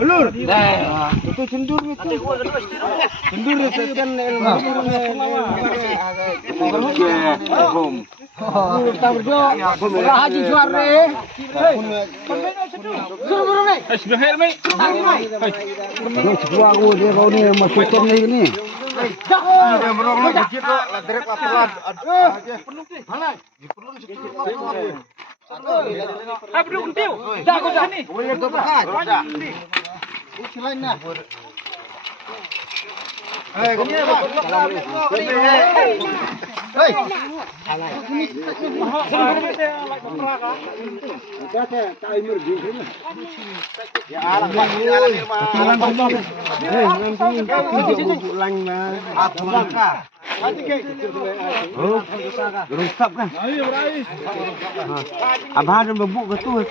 Ulur. Itu cendur itu. Cendur sekian Haji Juare. Masukkan ini. Abah ada bebuk betul.